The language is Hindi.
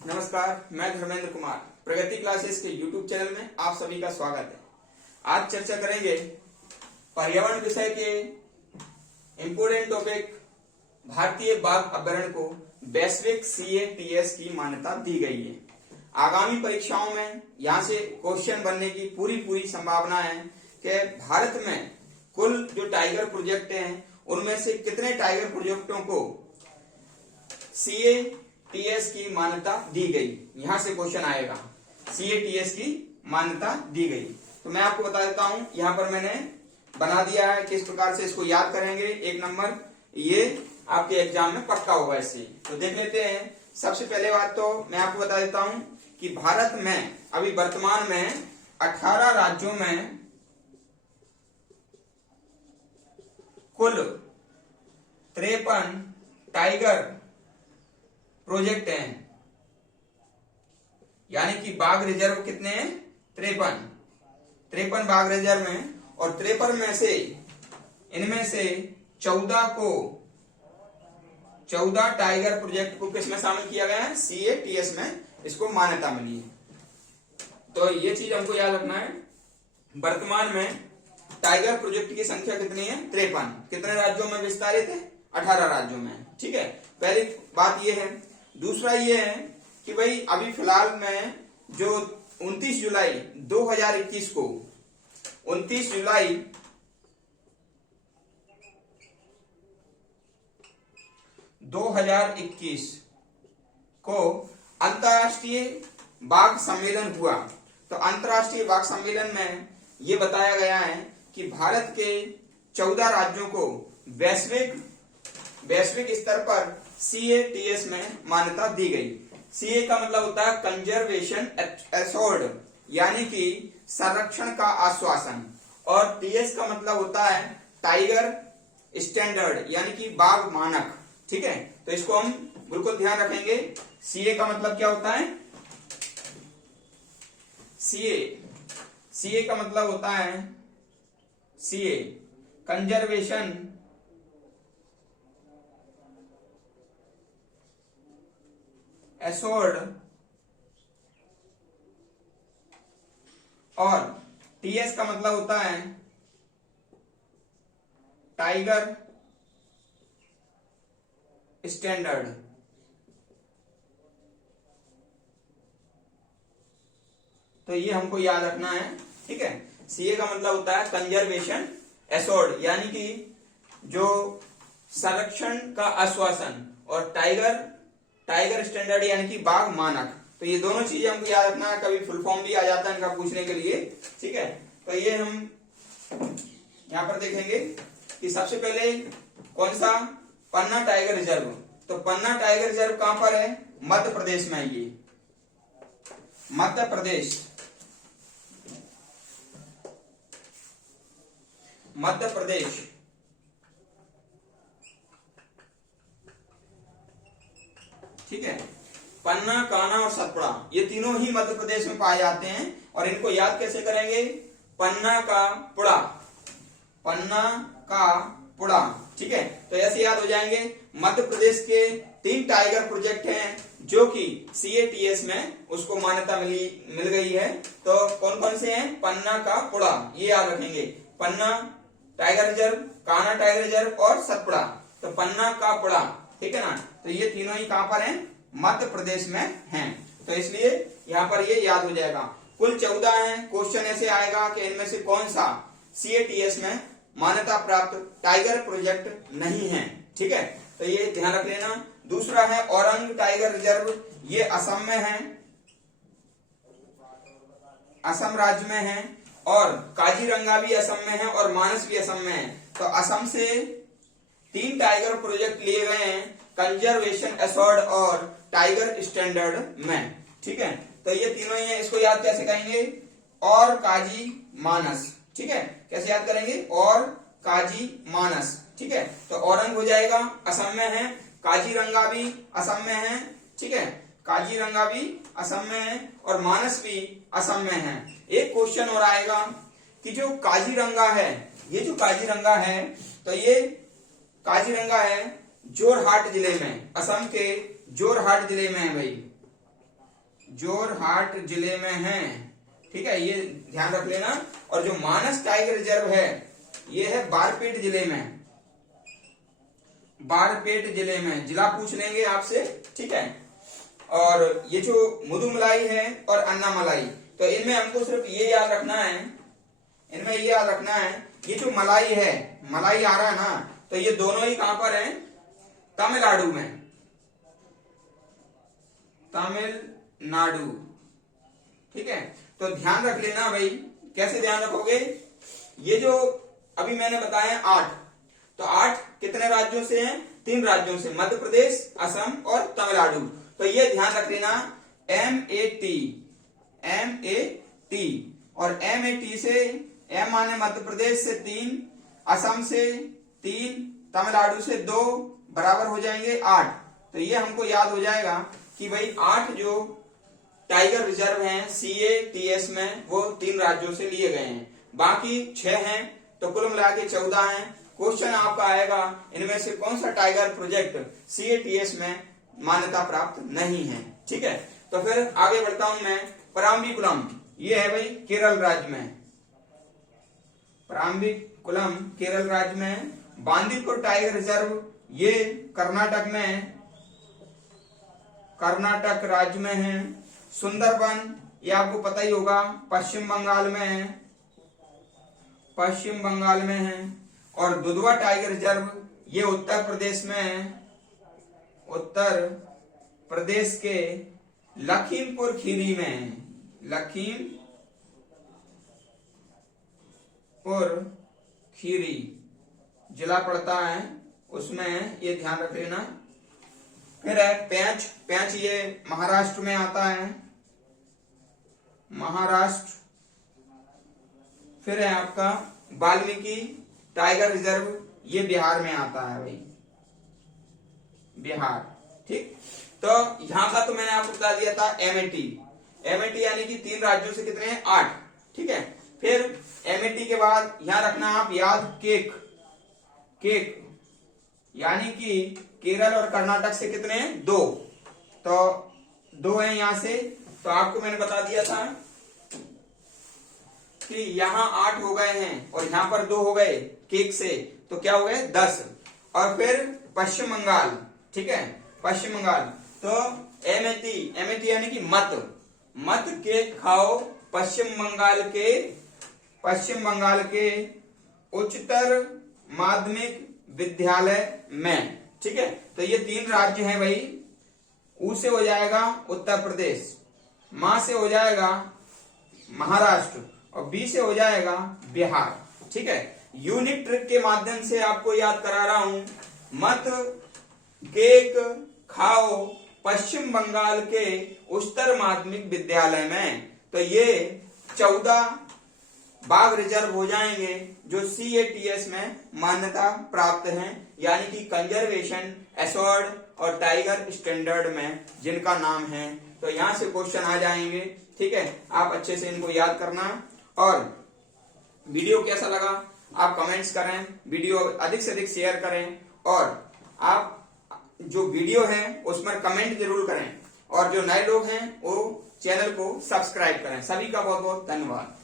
नमस्कार, मैं धर्मेंद्र कुमार। प्रगति क्लासेस के यूट्यूब चैनल में आप सभी का स्वागत है। आज चर्चा करेंगे पर्यावरण विषय के इम्पोर्टेंट टॉपिक भारतीय बाघ अभ्यारण्य को वैश्विक CATS की मान्यता दी गई है। आगामी परीक्षाओं में यहाँ से क्वेश्चन बनने की पूरी संभावना है कि भारत में कुल जो टाइगर प्रोजेक्ट हैं उनमें से कितने टाइगर प्रोजेक्टों को CATS की मान्यता दी गई। यहां से क्वेश्चन आएगा, CATS की मान्यता दी गई। तो मैं आपको बता देता हूं, यहां पर मैंने बना दिया है किस प्रकार से इसको याद करेंगे। 1 नंबर ये आपके एग्जाम में पक्का होगा इससे। तो देख लेते हैं। सबसे पहले बात तो मैं आपको बता देता हूं कि भारत में अभी वर्तमान में 18 राज्यों में कुल 53 टाइगर प्रोजेक्ट हैं, यानी कि बाघ रिजर्व कितने हैं? 53 बाघ रिजर्व में, और 53 में से इनमें से 14 टाइगर प्रोजेक्ट को किसमें शामिल किया गया है? CATS में इसको मान्यता मिली है। तो ये चीज हमको याद रखना है। वर्तमान में टाइगर प्रोजेक्ट की संख्या कितनी है? 53। कितने राज्यों में विस्तारित है? 18 राज्यों में। ठीक है, पहली बात ये है। दूसरा ये है कि भाई अभी फिलहाल में जो 29 जुलाई 2021 को 29 जुलाई 2021 को अंतर्राष्ट्रीय बाघ सम्मेलन हुआ। तो अंतर्राष्ट्रीय बाघ सम्मेलन में ये बताया गया है कि भारत के 14 राज्यों को वैश्विक स्तर पर CATS में मान्यता दी गई। CA का मतलब होता है कंजर्वेशन एश्योर्ड, यानी कि संरक्षण का आश्वासन, और TS का मतलब होता है टाइगर स्टैंडर्ड, यानी कि बाघ मानक। ठीक है, तो इसको हम बिल्कुल ध्यान रखेंगे। CA का मतलब क्या होता है? CA का मतलब होता है CA कंजर्वेशन एश्योर्ड, और TS का मतलब होता है टाइगर स्टैंडर्ड। तो ये हमको याद रखना है। ठीक है, CA का मतलब होता है कंजर्वेशन एश्योर्ड, यानी कि जो संरक्षण का आश्वासन, और टाइगर स्टैंडर्ड यानी कि बाघ मानक। तो ये दोनों चीजें हमको याद रखना है। कभी फुल फॉर्म भी आ जाता है इनका पूछने के लिए। ठीक है, तो ये हम यहां पर देखेंगे कि सबसे पहले कौन सा? पन्ना टाइगर रिजर्व। तो पन्ना टाइगर रिजर्व कहां पर है? मध्य प्रदेश में। ये मध्य प्रदेश। ठीक है, पन्ना, कान्हा और सतपुड़ा ये तीनों ही मध्य प्रदेश में पाए जाते हैं। और इनको याद कैसे करेंगे? पन्ना का पुड़ा। ठीक है, तो ऐसे याद हो जाएंगे। मध्य प्रदेश के 3 टाइगर प्रोजेक्ट हैं जो कि CATS में उसको मान्यता मिल गई है। तो कौन कौन से हैं? पन्ना का पुड़ा, ये याद रखेंगे। Panna tiger reserve, Kanha tiger reserve और सतपुड़ा। तो पन्ना का पुड़ा, ठीक है ना। तो ये तीनों ही कहां पर हैं? मध्य प्रदेश में हैं। तो इसलिए यहां पर ये याद हो जाएगा। कुल 14 हैं। क्वेश्चन ऐसे आएगा कि इनमें से कौन सा CATS में मान्यता प्राप्त टाइगर प्रोजेक्ट नहीं है। ठीक है, तो ये ध्यान रख लेना। दूसरा है औरंग टाइगर रिजर्व, ये असम में है, असम राज्य में है, और काजीरंगा भी असम में है, और मानस भी असम में है। तो असम से 3 टाइगर प्रोजेक्ट लिए गए हैं कंजर्वेशन एश्योर्ड और टाइगर स्टैंडर्ड में। ठीक है, तो ये तीनों ही है। इसको याद कैसे करेंगे? और काजी मानस। ठीक है, कैसे याद करेंगे? और काजी मानस। ठीक है, तो औरंग हो जाएगा, असम में है। काजीरंगा भी असम में है। ठीक है, काजीरंगा भी असम में है, और मानस भी असम में है। एक क्वेश्चन और आएगा कि जो काजीरंगा है, ये जो काजीरंगा है, तो ये काजीरंगा है जोरहाट जिले में, असम के जोरहाट जिले में है भाई। जोरहाट जिले में है। ठीक है, ये ध्यान रख लेना। और जो मानस टाइगर रिजर्व है ये है बारपेट जिले में, बारपेट जिले में, जिला पूछ लेंगे आपसे। ठीक है, और ये जो मुदुमलाई है और अन्नामलाई, तो इनमें हमको सिर्फ ये याद रखना है, इनमें ये याद रखना है, ये जो मलाई है, मलाई आ रहा है ना, तो ये दोनों ही कहां पर है? तमिलनाडु में, तमिलनाडु। ठीक है, तो ध्यान रख लेना भाई। कैसे ध्यान रखोगे? ये जो अभी मैंने बताया 8, तो 8 कितने राज्यों से हैं? 3 राज्यों से, मध्य प्रदेश, असम और तमिलनाडु। तो ये ध्यान रख लेना, MAT, MAT, और MAT से, M माने मध्य प्रदेश से 3, असम से 3, तमिलनाडु से 2, बराबर हो जाएंगे 8। तो ये हमको याद हो जाएगा कि भाई 8 जो टाइगर रिजर्व हैं CATS में, वो 3 राज्यों से लिए गए हैं, बाकी 6 हैं, तो कुल मिला के 14 हैं। क्वेश्चन आपका आएगा इनमें से कौन सा टाइगर प्रोजेक्ट CATS में मान्यता प्राप्त नहीं है। ठीक है, तो फिर आगे बढ़ता हूं मैं। पराम्बिकुलम, ये है भाई केरल राज्य में, पराम्बिकुलम केरल राज्य में। बांदीपुर टाइगर रिजर्व ये कर्नाटक में, कर्नाटक राज्य में है। सुंदरबन ये आपको पता ही होगा, पश्चिम बंगाल में है, पश्चिम बंगाल में है। और दुधवा टाइगर रिजर्व ये उत्तर प्रदेश में है, उत्तर प्रदेश के लखीमपुर खीरी में है, लखीमपुर खीरी जिला पड़ता है, उसमें ये ध्यान रख लेना। फिर है पेंच, पेंच ये महाराष्ट्र में आता है, महाराष्ट्र। फिर है आपका वाल्मीकि टाइगर रिजर्व, ये बिहार में आता है भाई, बिहार। ठीक, तो यहां का तो मैंने आपको बता दिया था MAT यानी कि 3 राज्यों से कितने हैं? 8। ठीक है, फिर MAT के बाद यहां रखना आप याद केक, केक यानी कि केरल और कर्नाटक से कितने हैं? 2, तो 2 हैं यहां से। तो आपको मैंने बता दिया था कि यहां 8 हो गए हैं और यहां पर 2 हो गए केक से, तो क्या हो गए? 10। और फिर पश्चिम बंगाल, ठीक है, पश्चिम बंगाल, तो MAT यानी कि मत केक खाओ पश्चिम बंगाल के उच्चतर माध्यमिक विद्यालय में। ठीक है, तो ये 3 राज्य हैं भाई। ऊ से हो जाएगा उत्तर प्रदेश, मां से हो जाएगा महाराष्ट्र और बी से हो जाएगा बिहार। ठीक है, यूनिक ट्रिक के माध्यम से आपको याद करा रहा हूं। मत केक खाओ पश्चिम बंगाल के उच्चतर माध्यमिक विद्यालय में, तो ये 14 बाघ रिजर्व हो जाएंगे जो CATS में मान्यता प्राप्त हैं, यानी कि कंजर्वेशन एसोर्ड और टाइगर स्टैंडर्ड में जिनका नाम है। तो यहां से क्वेश्चन आ जाएंगे। ठीक है, आप अच्छे से इनको याद करना। और वीडियो कैसा लगा आप कमेंट्स करें, वीडियो अधिक से अधिक शेयर करें, और आप जो वीडियो है उसमें कमेंट जरूर करें, और जो नए लोग हैं वो चैनल को सब्सक्राइब करें। सभी का बहुत बहुत धन्यवाद।